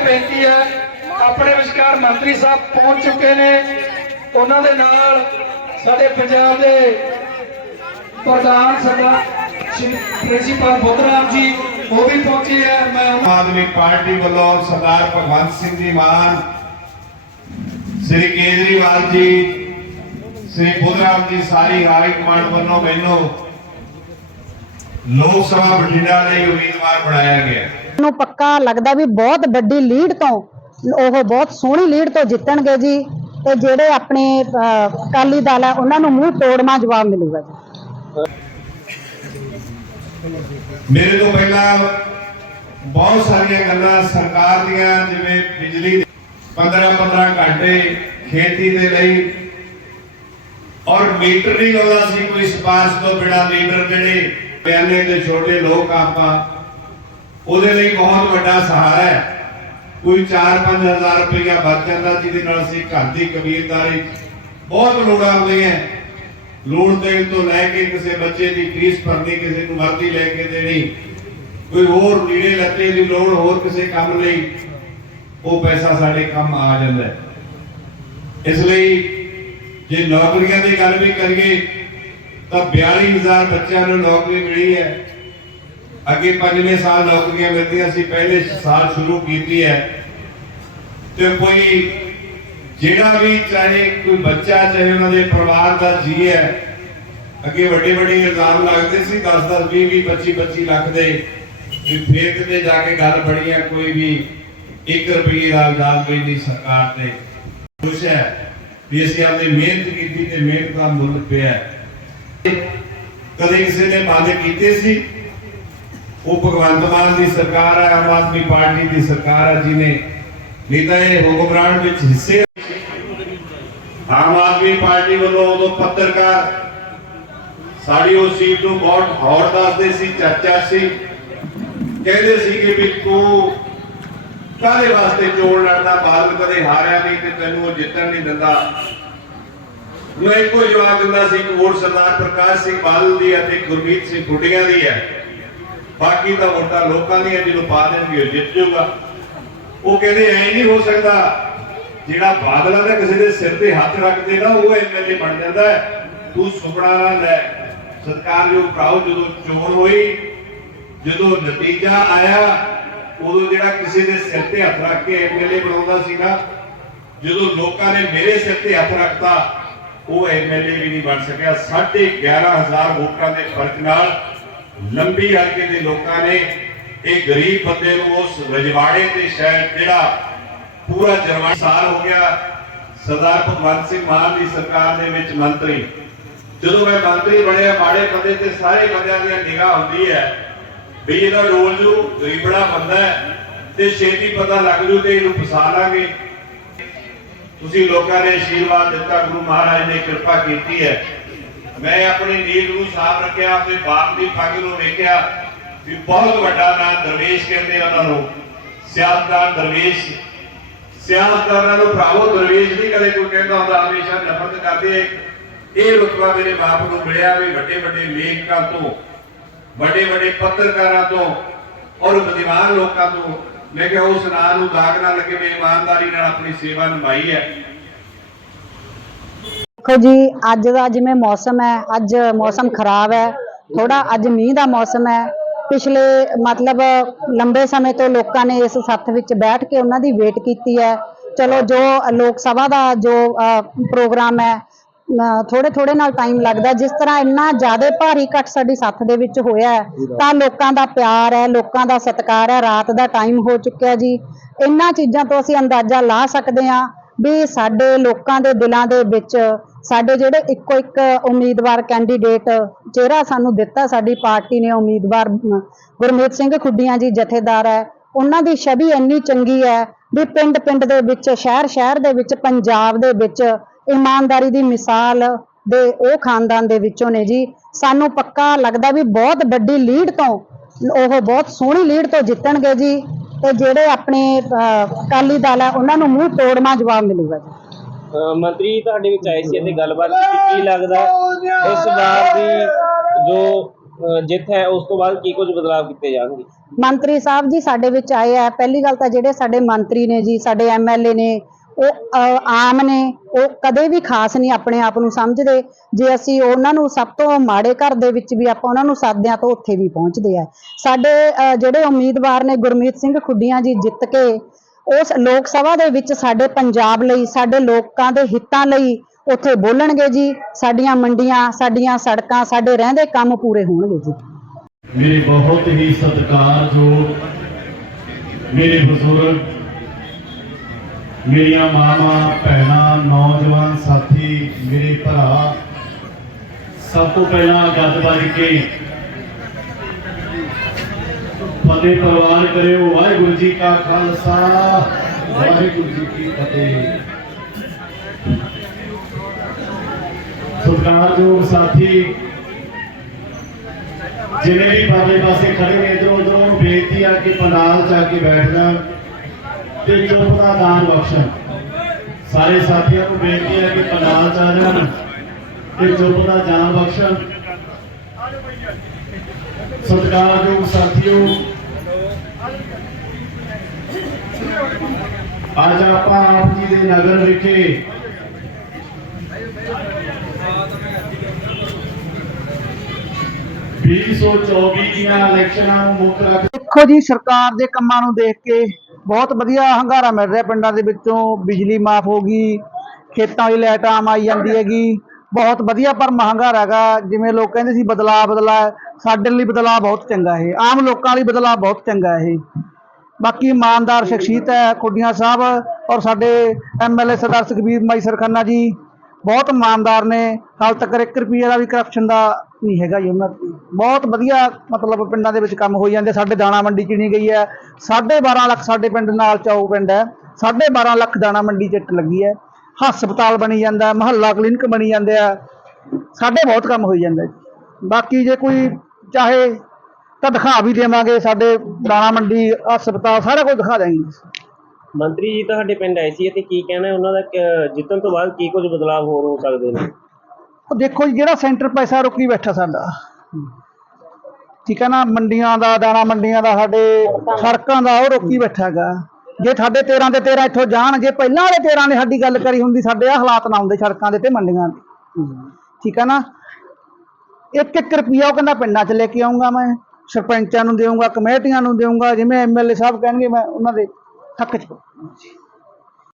ਕਰਕੇ ਬੇਨਤੀ ਹੈ, ਆਪਣੇ ਵਿਚਕਾਰ ਮੰਤਰੀ ਸਾਹਿਬ ਪਹੁੰਚ ਚੁੱਕੇ ਨੇ। ਉਹਨਾਂ ਦੇ ਨਾਲ ਸਾਡੇ ਪੰਜਾਬ ਦੇ ਪ੍ਰਧਾਨ ਸਭਾ ਸ਼੍ਰੀ ਪ੍ਰਿੰਸੀਪਲ ਬੁੱਧਰਾਮ ਜੀ, ਉਹ ਵੀ ਪਹੁੰਚੇ ਹੈ ਮੈਂ ਆਦਮੀ ਪਾਰਟੀ ਵੱਲੋਂ ਸਰਦਾਰ ਭਗਵੰਤ ਸਿੰਘ ਜੀ ਮਾਨ, ਸ੍ਰੀ ਕੇਜਰੀਵਾਲ ਜੀ, ਸ੍ਰੀ ਬੁੱਧਰਾਮ ਜੀ ਸਾਰੀ ਹਾਈ ਕਮਾਂਡ ਵੱਲੋਂ ਮੈਨੂੰ ਲੋਕ ਸਭਾ ਬਠਿੰਡਾ ਲਈ ਉਮੀਦਵਾਰ ਬਣਾਇਆ ਗਿਆ। ਨੂੰ ਪੱਕਾ ਲੱਗਦਾ ਵੀ ਬਹੁਤ ਵੱਡੀ ਲੀਡ ਤੋਂ, ਉਹ ਬਹੁਤ ਸੋਹਣੀ ਲੀਡ ਤੋਂ ਜਿੱਤਣਗੇ ਜੀ, ਤੇ ਜਿਹੜੇ ਆਪਣੇ ਅਕਾਲੀ ਦਲ ਆ, ਉਹਨਾਂ ਨੂੰ ਮੂੰਹ ਤੋੜਮਾ ਜਵਾਬ ਮਿਲੂਗਾ ਜੀ। ਮੇਰੇ ਤੋਂ ਪਹਿਲਾਂ ਬਹੁਤ ਸਾਰੀਆਂ ਗੱਲਾਂ ਸਰਕਾਰ ਦੀਆਂ, ਜਿਵੇਂ ਬਿਜਲੀ 15 15 ਘੰਟੇ ਖੇਤੀ ਦੇ ਲਈ, ਔਰ ਮੀਟਰ ਨਹੀਂ ਲਾਉਂਦਾ ਸੀ ਕੋਈ ਸਪਾਰਸ਼ ਤੋਂ ਬਿਨਾ ਲੀਡਰ ਜਿਹੜੇ ਬਿਆਨੇ ਦੇ ਛੋਟੇ ਲੋਕ ਆਪਾਂ ਉਹਦੇ ਲਈ ਬਹੁਤ ਵੱਡਾ ਸਹਾਰਾ ਹੈ। ਕੋਈ 4-5000 ਰੁਪਇਆ ਬਚ ਜਾਂਦਾ ਜਿਹਦੇ ਨਾਲ ਅਸੀਂ ਘਰ ਦੀ ਕਬੀਲਦਾਰੀ ਬਹੁਤ ਲੋੜਾਂ ਹੁੰਦੀਆਂ ਲੋੜ ਦੇਣ ਤੋਂ ਲੈ ਕੇ ਕਿਸੇ ਬੱਚੇ ਦੀ ਫੀਸ ਭਰਨੀ, ਕਿਸੇ ਨੂੰ ਵਰਦੀ ਲੈ ਕੇ ਦੇਣੀ, ਕੋਈ ਹੋਰ ਲੀੜੇ ਲੱਤੇ ਦੀ ਲੋੜ, ਹੋਰ ਕਿਸੇ ਕੰਮ ਲਈ, ਉਹ ਪੈਸਾ ਸਾਡੇ ਕੰਮ ਆ ਜਾਂਦਾ ਇਸ ਲਈ ਜੇ ਨੌਕਰੀਆਂ ਦੀ ਗੱਲ ਵੀ ਕਰੀਏ, ਤਾਂ 42000 ਬੱਚਿਆਂ ਨੂੰ ਨੌਕਰੀ ਮਿਲੀ ਹੈ। ਅੱਗੇ ਪੰਜਵੇਂ ਸਾਲ ਨੌਕਰੀਆਂ ਮਿਲਦੀਆਂ ਸੀ ਪਹਿਲੇ ਸਾਲ ਸ਼ੁਰੂ ਕੀਤੀ ਹੈ। ਤੇ ਕੋਈ ਜਿਹੜਾ ਵੀ ਚਾਹੇ ਕੋਈ ਬੱਚਾ, ਚਾਹੇ ਉਹਨਾਂ ਦੇ ਪਰਿਵਾਰ ਦਾ ਜੀ ਹੈ, ਅੱਗੇ ਵੱਡੇ ਵੱਡੇ ਇਲਜ਼ਾਮ ਲੱਗਦੇ ਸੀ 10 10 20 20 25 25 ਲੱਖ ਦੇ ਵੀ ਫੇਰ ਕਿਤੇ ਜਾ ਕੇ ਗੱਲ ਬਣੀ ਹੈ, ਕੋਈ ਵੀ 1 ਰੁਪਏ ਦਾ ਇਲਜ਼ਾਮ ਕੋਈ ਨਹੀਂ ਸਰਕਾਰ ਤੇ। ਖੁਸ਼ ਹੈ ਵੀ ਅਸੀਂ ਆਪਣੀ ਮਿਹਨਤ ਕੀਤੀ ਤੇ ਮਿਹਨਤ ਦਾ ਮੁੱਲ ਪਿਆ ਕਦੇ ਕਿਸੇ ਨੇ ਵਾਅਦੇ ਕੀਤੇ ਸੀ? ਉਹ ਭਗਵੰਤ ਮਾਨ ਦੀ ਸਰਕਾਰ ਹੈ, ਆਮ ਆਦਮੀ ਪਾਰਟੀ ਦੀ ਸਰਕਾਰ ਹੈ, ਜਿਹਨੇ ਨਹੀਂ ਤਾਂ ਇਹ ਹੁਕਮਰਾਨ ਵਿੱਚ ਹਿੱਸੇ ਆਮ ਆਦਮੀ ਪਾਰਟੀ ਵੱਲੋਂ ਉਦੋਂ ਪੱਤਰਕਾਰ ਸਾਡੀ ਉਹ ਸੀਟ ਨੂੰ ਬਹੁਤ ਹੌੜ ਦੱਸਦੇ ਸੀ, ਚਰਚਾ ਸੀ। ਕਹਿੰਦੇ ਸੀ ਕਿ ਵੀ ਤੂੰ ਕਾਹਦੇ ਵਾਸਤੇ ਚੋਣ ਲੜਦਾ ਬਾਦਲ ਕਦੇ ਹਾਰਿਆ ਨਹੀਂ ਤੇ ਤੈਨੂੰ ਉਹ ਜਿੱਤਣ ਨਹੀਂ ਦਿੰਦਾ। ਉਹ ਇੱਕੋ ਹੀ ਜਵਾਬ ਦਿੰਦਾ ਸੀ ਕਿ ਵੋਟ ਸਰਦਾਰ ਪ੍ਰਕਾਸ਼ ਸਿੰਘ ਬਾਦਲ ਦੀ ਅਤੇ ਗੁਰਮੀਤ ਸਿੰਘ ਗੁੱਡੀਆਂ ਦੀ ਹੈ। ਬਾਕੀ ਤਾਂ ਵੋਟਾਂ ਲੋਕਾਂ ਦੀਆਂ ਜਦੋਂ ਪਾ ਦੇਣਗੇ ਉਹ ਜਿੱਤ ਜਾਊਗਾ। ਉਹ ਕਹਿੰਦੇ, ਐ ਨਹੀਂ ਹੋ ਸਕਦਾ। ਜਿਹੜਾ ਬਾਦਲਾਂ ਦਾ ਕਿਸੇ ਦੇ ਸਿਰ ਤੇ ਹੱਥ ਰੱਖ ਦੇਗਾ ਉਹ ਐਮਐਲਏ ਬਣ ਜਾਂਦਾ ਹੈ। ਤੂੰ ਸੁਪਨਾ ਨਾ ਲੈ। ਸਤਿਕਾਰਯੋਗ ਭਰਾਓ, ਜਦੋਂ ਚੋਣ ਹੋਈ, ਜਦੋਂ ਨਤੀਜਾ ਆਇਆ, ਉਦੋਂ ਜਿਹੜਾ ਕਿਸੇ ਦੇ ਸਿਰ ਤੇ ਹੱਥ ਰੱਖ ਕੇ ਐਮਐਲਏ ਬਣਾਉਂਦਾ ਸੀਗਾ, ਜਦੋਂ ਲੋਕਾਂ ਨੇ ਮੇਰੇ ਸਿਰ ਤੇ ਹੱਥ ਰੱਖਤਾ, ਉਹ ਐਮਐਲਏ ਵੀ ਨਹੀਂ ਬਣ ਸਕਿਆ। 11500 ਵੋਟਾਂ ਦੇ ਫ਼ਰਕ ਨਾਲ ਲੰਬੀ ਹਲਕੇ ਦੇ ਲੋਕਾਂ ਨੇ ਇਹ ਗਰੀਬ ਬੰਦੇ ਨੂੰ ਉਸ ਰਜਵਾੜੇ ਤੇ ਸ਼ਹਿਰ ਜਿਹੜਾ ਪੂਰਾ ਜਰਮਨ ਸਾਲ ਹੋ ਗਿਆ, ਸਰਦਾਰ ਭਗਵੰਤ ਸਿੰਘ ਮਾਨ ਦੀ ਸਰਕਾਰ ਦੇ ਵਿੱਚ ਮੰਤਰੀ। ਜਦੋਂ ਮੈਂ ਮੰਤਰੀ ਬਣਿਆ, ਮਾੜੇ ਬੰਦੇ ਤੇ ਸਾਰੇ ਬੰਦਿਆਂ ਦੀ ਨਿਗਾਹ ਹੁੰਦੀ ਹੈ ਵੀ ਇਹਦਾ ਰੋਲ ਜੋ ਗਰੀਬੜਾ ਬੰਦਾ ਹੈ ਤੇ ਛੇਤੀ ਪਤਾ ਲੱਗ ਜੂ ਤੇ ਇਹਨੂੰ ਫਸਾ ਲਾਂਗੇ। ਤੁਸੀਂ ਲੋਕਾਂ ਨੇ ਆਸ਼ੀਰਵਾਦ ਦਿੱਤਾ, ਗੁਰੂ ਮਹਾਰਾਜ ਨੇ ਕਿਰਪਾ ਕੀਤੀ ਹੈ। ਮੈਂ ਆਪਣੀ ਨੀਂਦ ਨੂੰ ਸਾਫ਼ ਰੱਖਿਆ, ਆਪਣੇ ਬਾਪ ਦੀ ਪੱਗ ਨੂੰ ਵੇਖਿਆ ਵੀ ਬਹੁਤ ਵੱਡਾ ਨਾਂ ਦਰਵੇਸ਼ ਕਹਿੰਦੇ ਉਹਨਾਂ ਨੂੰ। ਸਿਆਸਤਦਾਨ ਦਰਵੇਸ਼। ਸਿਆਸਤਦਾਨਾਂ ਨੂੰ ਭਰਾਵੋ, ਦਰਵੇਸ਼ ਨਹੀਂ ਕਦੇ ਕੋਈ ਕਹਿੰਦਾ ਹੁੰਦਾ, ਹਮੇਸ਼ਾ ਨਫ਼ਰਤ ਕਰਦੇ ਇਹ ਰੁਤਬਾ ਮੇਰੇ ਬਾਪ ਨੂੰ ਮਿਲਿਆ ਵੀ ਵੱਡੇ ਵੱਡੇ ਲੇਖਕਾਂ ਤੋਂ, ਵੱਡੇ ਵੱਡੇ ਪੱਤਰਕਾਰਾਂ ਤੋਂ ਔਰ ਬੁੱਧੀਮਾਨ ਲੋਕਾਂ ਤੋਂ। ਮੈਂ ਕਿਹਾ ਉਸ ਨਾਂ ਨੂੰ ਦਾਗ ਨਾ ਲੱਗੇ ਮੈਂ ਇਮਾਨਦਾਰੀ ਨਾਲ ਆਪਣੀ ਸੇਵਾ ਨਿਭਾਈ ਹੈ। ਦੇਖੋ ਜੀ ਅੱਜ ਦਾ ਜਿਵੇਂ ਮੌਸਮ ਹੈ ਅੱਜ ਮੌਸਮ ਖਰਾਬ ਹੈ ਥੋੜਾ ਅੱਜ ਮੀਂਹ ਦਾ ਮੌਸਮ ਹੈ ਪਿਛਲੇ ਮਤਲਬ ਲੰਬੇ ਸਮੇਂ ਤੋਂ ਲੋਕਾਂ ਨੇ ਇਸ ਸੱਥ ਵਿੱਚ ਬੈਠ ਕੇ ਉਹਨਾਂ ਦੀ ਵੇਟ ਕੀਤੀ ਹੈ। ਚਲੋ ਜੋ ਲੋਕ ਸਭਾ ਦਾ ਜੋ ਪ੍ਰੋਗਰਾਮ ਹੈ ਥੋੜੇ ਥੋੜੇ ਨਾਲ ਟਾਈਮ ਲੱਗਦਾ ਜਿਸ ਤਰ੍ਹਾਂ ਇੰਨਾ ਜ਼ਿਆਦਾ ਭਾਰੀ ਇਕੱਠ ਸਾਡੀ ਸੱਥ ਦੇ ਵਿੱਚ ਹੋਇਆ ਹੈ, ਤਾਂ ਲੋਕਾਂ ਦਾ ਪਿਆਰ ਹੈ ਲੋਕਾਂ ਦਾ ਸਤਿਕਾਰ ਹੈ ਰਾਤ ਦਾ ਟਾਈਮ ਹੋ ਚੁੱਕਿਆ ਜੀ। ਇਹਨਾਂ ਚੀਜ਼ਾਂ ਤੋਂ ਅਸੀਂ ਅੰਦਾਜ਼ਾ ਲਾ ਸਕਦੇ ਹਾਂ ਵੀ ਸਾਡੇ ਲੋਕਾਂ ਦੇ ਦਿਲਾਂ ਦੇ ਵਿੱਚ ਸਾਡੇ ਜਿਹੜੇ ਇੱਕੋ ਇੱਕ ਉਮੀਦਵਾਰ ਕੈਂਡੀਡੇਟ ਚਿਹਰਾ ਸਾਨੂੰ ਦਿੱਤਾ ਸਾਡੀ ਪਾਰਟੀ ਨੇ, ਉਮੀਦਵਾਰ ਗੁਰਮੀਤ ਸਿੰਘ ਖੁੱਡੀਆਂ ਜੀ ਜਥੇਦਾਰ ਹੈ। ਉਹਨਾਂ ਦੀ ਛਵੀ ਇੰਨੀ ਚੰਗੀ ਹੈ ਵੀ ਪਿੰਡ ਪਿੰਡ ਦੇ ਵਿੱਚ, ਸ਼ਹਿਰ ਸ਼ਹਿਰ ਦੇ ਵਿੱਚ, ਪੰਜਾਬ ਦੇ ਵਿੱਚ ਇਮਾਨਦਾਰੀ ਦੀ ਮਿਸਾਲ ਦੇ ਉਹ ਖਾਨਦਾਨ ਦੇ ਵਿੱਚੋਂ ਨੇ ਜੀ। ਸਾਨੂੰ ਪੱਕਾ ਲੱਗਦਾ ਵੀ ਬਹੁਤ ਵੱਡੀ ਲੀਡ ਤੋਂ, ਉਹ ਬਹੁਤ ਸੋਹਣੀ ਲੀਡ ਤੋਂ ਜਿੱਤਣਗੇ ਜੀ। ਤੇ ਜਿਹੜੇ ਆਪਣੇ ਅਕਾਲੀ ਦਲ ਹੈ ਉਹਨਾਂ ਨੂੰ ਮੂੰਹ ਤੋੜਮਾ ਜਵਾਬ ਮਿਲੂਗਾ ਜੀ। ਮੰਤਰੀ ਤੁਹਾਡੇ ਵਿੱਚ ਆਏ ਸੀ ਅਤੇ ਗੱਲਬਾਤ ਕੀਤੀ ਕੀ ਲੱਗਦਾ ਇਸ ਵਾਰ ਦੀ ਜੋ ਜਿੱਤ ਹੈ ਉਸ ਤੋਂ ਬਾਅਦ ਕੀ ਕੁਝ ਬਦਲਾਅ ਕੀਤੇ ਜਾਣਗੇ? ਮੰਤਰੀ ਸਾਹਿਬ ਜੀ ਸਾਡੇ ਵਿੱਚ ਆਏ ਆ। ਪਹਿਲੀ ਗੱਲ ਤਾਂ ਜਿਹੜੇ ਸਾਡੇ ਮੰਤਰੀ ਨੇ ਜੀ ਸਾਡੇ ਐਮਐਲਏ ਨੇ ਉਹ ਆਮ ਨੇ, ਉਹ ਕਦੇ ਵੀ ਖਾਸ ਨਹੀਂ ਆਪਣੇ ਆਪ ਨੂੰ ਸਮਝਦੇ। ਜੇ ਅਸੀਂ ਉਹਨਾਂ ਨੂੰ ਸਭ ਤੋਂ ਮਾੜੇ ਘਰ ਦੇ ਵਿੱਚ ਵੀ ਆਪਾਂ ਉਹਨਾਂ ਨੂੰ ਸੱਦਦੇ ਹਾਂ ਉੱਥੇ ਵੀ ਪਹੁੰਚਦੇ ਆ। ਸਾਡੇ ਜਿਹੜੇ ਉਮੀਦਵਾਰ ਨੇ ਗੁਰਮੀਤ ਸਿੰਘ ਖੁੱਡੀਆਂ ਜੀ ਜਿੱਤ ਕੇ ਉਸ ਲੋਕ ਸਭਾ ਦੇ ਵਿੱਚ ਸਾਡੇ ਪੰਜਾਬ ਲਈ, ਸਾਡੇ ਲੋਕਾਂ ਦੇ ਹਿੱਤਾਂ ਲਈ ਉੱਥੇ ਬੋਲਣਗੇ ਜੀ। ਸਾਡੀਆਂ ਮੰਡੀਆਂ, ਸਾਡੀਆਂ ਸੜਕਾਂ, ਸਾਡੇ ਰਹਿੰਦੇ ਕੰਮ ਪੂਰੇ ਹੋਣਗੇ ਜੀ। ਮੇਰੇ ਬਹੁਤ ਹੀ ਸਤਿਕਾਰਯੋਗ ਮੇਰੇ ਬਜ਼ੁਰਗ ਮੇਰੀਆਂ ਮਾਵਾਂ, ਭੈਣਾਂ, ਨੌਜਵਾਨ ਸਾਥੀ, ਮੇਰੇ ਭਰਾ, ਸਭ ਤੋਂ ਪਹਿਲਾਂ ਗੱਜ ਵੱਜ ਕੇ ਫਤਿਹ ਪ੍ਰਵਾਨ ਕਰਿਓ। ਵਾਹਿਗੁਰੂ ਜੀ ਕਾ ਖਾਲਸਾ, ਵਾਹਿਗੁਰੂ ਜੀ ਕੀ ਫਤਿਹ। ਸਤਿਕਾਰਯੋਗ ਸਾਥੀ, ਜਿਵੇਂ ਵੀ ਪਰਲੇ ਪਾਸੇ ਖੜੇ ਨੇ ਇਧਰੋਂ ਉਧਰੋਂ ਬੇਨਤੀ ਆ ਕਿ ਪੰਡਾਲ ਚ ਆ ਕੇ ਬੈਠ ਜਾਣ ਤੇ ਚੁੱਪ ਦਾ ਦਾਨ ਬਖਸ਼ਣ। ਸਾਰੇ ਸਾਥੀਆਂ ਨੂੰ ਬੇਨਤੀ ਹੈ ਕਿ ਪੰਡਾਲ ਚ ਆ ਜਾਣ ਤੇ ਚੁੱਪ ਦਾ ਦਾਨ ਬਖਸ਼ਣ। ਸਤਿਕਾਰਯੋਗ ਸਾਥੀਓ। ਅੱਜ ਆਪਾਂ ਆਪ ਜੀ ਦੇ ਨਗਰ ਵਿਖੇ ਵੀਹ ਸੌ ਚੌਵੀ ਦੀਆਂ ਇਲੈਕਸ਼ਨਾਂ ਨੂੰ ਮੁੱਖ ਰੱਖ ਦੇਖੋ ਜੀ, ਸਰਕਾਰ ਦੇ ਕੰਮਾਂ ਨੂੰ ਦੇਖ ਕੇ ਬਹੁਤ ਵਧੀਆ ਹੰਗਾਰਾ ਮਿਲ ਰਿਹਾ ਪਿੰਡਾਂ ਦੇ ਵਿੱਚੋਂ, ਬਿਜਲੀ ਮਾਫ ਹੋ ਗਈ, ਖੇਤਾਂ ਦੀ ਲਾਈਟ ਆਮ ਆਈ ਜਾਂਦੀ ਹੈਗੀ। ਬਹੁਤ ਵਧੀਆ ਪਰ ਮਹਿੰਗਾ ਹੈਗਾ, ਜਿਵੇਂ ਲੋਕ ਕਹਿੰਦੇ ਸੀ ਬਦਲਾਅ ਬਦਲਾਅ, ਸਾਡੇ ਲਈ ਬਦਲਾਅ ਬਹੁਤ ਚੰਗਾ ਇਹ। ਆਮ ਲੋਕਾਂ ਲਈ ਬਦਲਾਅ ਬਹੁਤ ਚੰਗਾ ਇਹ। ਬਾਕੀ ਇਮਾਨਦਾਰ ਸ਼ਖਸੀਅਤ ਹੈ ਖੁੱਡੀਆਂ ਸਾਹਿਬ ਔਰ ਸਾਡੇ ਐਮਐਲਏ ਸਰਦਾਰ ਸੁਖਬੀਰ ਮਾਈ ਸਰਖਾਨਾ ਜੀ। ਬਹੁਤ ਇਮਾਨਦਾਰ ਨੇ, ਹਾਲ ਤੱਕ 1 ਰੁਪਈਏ ਦਾ ਵੀ ਕਰਪਸ਼ਨ ਦਾ ਨਹੀਂ ਹੈਗਾ ਜੀ ਉਹਨਾਂ ਦੀ। ਬਹੁਤ ਵਧੀਆ, ਮਤਲਬ ਪਿੰਡਾਂ ਦੇ ਵਿੱਚ ਕੰਮ ਹੋਈ ਜਾਂਦੇ ਸਾਡੇ ਦਾਣਾ ਮੰਡੀ ਚਿਣੀ ਗਈ ਹੈ। 12.5 ਲੱਖ ਸਾਡੇ ਪਿੰਡ ਨਾਲ ਚਾਉ ਪਿੰਡ ਹੈ। 12.5 ਲੱਖ ਦਾਣਾ ਮੰਡੀ ਚਿੱਟ ਲੱਗੀ ਹੈ। ਹਸਪਤਾਲ ਬਣੀ ਜਾਂਦਾ ਮਹੱਲਾ ਕਲੀਨਿਕ ਬਣੀ ਜਾਂਦੇ ਆ। ਸਾਡੇ ਬਹੁਤ ਕੰਮ ਹੋਈ ਜਾਂਦਾ ਜੀ ਬਾਕੀ ਜੇ ਕੋਈ ਚਾਹੇ ਤਾਂ ਦਿਖਾ ਵੀ ਦੇਵਾਂਗੇ। ਸਾਡੇ ਦਾਣਾ ਮੰਡੀ, ਹਸਪਤਾਲ, ਸਾਰਾ ਕੁਝ ਦਿਖਾ ਦੇਵਾਂਗੇ ਮੰਤਰੀ ਜੀ, ਤੁਹਾਡੇ ਪਿੰਡ ਆਏ ਸੀ ਤੇ ਕੀ ਕਹਿਣਾ ਉਹਨਾਂ ਦਾ ਜਿੱਤਣ ਤੋਂ ਬਾਅਦ ਕੀ ਕੁਝ ਬਦਲਾਅ ਹੋਰ ਹੋ ਸਕਦੇ ਨੇ? ਉਹ ਦੇਖੋ ਜੀ, ਜਿਹੜਾ ਸੈਂਟਰ ਪੈਸਾ ਰੁਕੀ ਬੈਠਾ ਸਾਡਾ। ਠੀਕ ਹੈ ਨਾ, ਮੰਡੀਆਂ ਦਾ, ਦਾਣਾ ਮੰਡੀਆਂ ਦਾ, ਸਾਡੇ ਸੜਕਾਂ ਦਾ, ਉਹ ਰੋਕੀ ਬੈਠਾ ਹੈਗਾ। ਜੇ ਸਾਡੇ 13 ਦੇ 13 ਇੱਥੋਂ ਜਾਣ ਜੇ ਪਹਿਲਾਂ ਵਾਲੇ 13 ਨੇ ਸਾਡੀ ਗੱਲ ਕਰੀ ਹੁੰਦੀ, ਸਾਡੇ ਆ ਹਾਲਾਤ ਨਾ ਹੁੰਦੇ ਸੜਕਾਂ ਦੇ ਤੇ ਮੰਡੀਆਂ ਦੇ। ਠੀਕ ਹੈ ਨਾ? ਇੱਕ ਇੱਕ ਰੁਪਿਆ ਉਹ ਕਹਿੰਦਾ, ਪਿੰਡਾਂ 'ਚ ਲੈ ਕੇ ਆਉਂਗਾ ਮੈਂ, ਸਰਪੰਚਾਂ ਨੂੰ ਦੇਵਾਂਗਾ ਕਮੇਟੀਆਂ ਨੂੰ ਦੇਵਾਂਗਾ ਜਿਵੇਂ ਐਮਐਲਏ ਸਾਹਿਬ ਕਹਿਣਗੇ, ਮੈਂ ਉਹਨਾਂ ਦੇ ਹੱਕ 'ਚ। ਪਾਊਂਗਾ।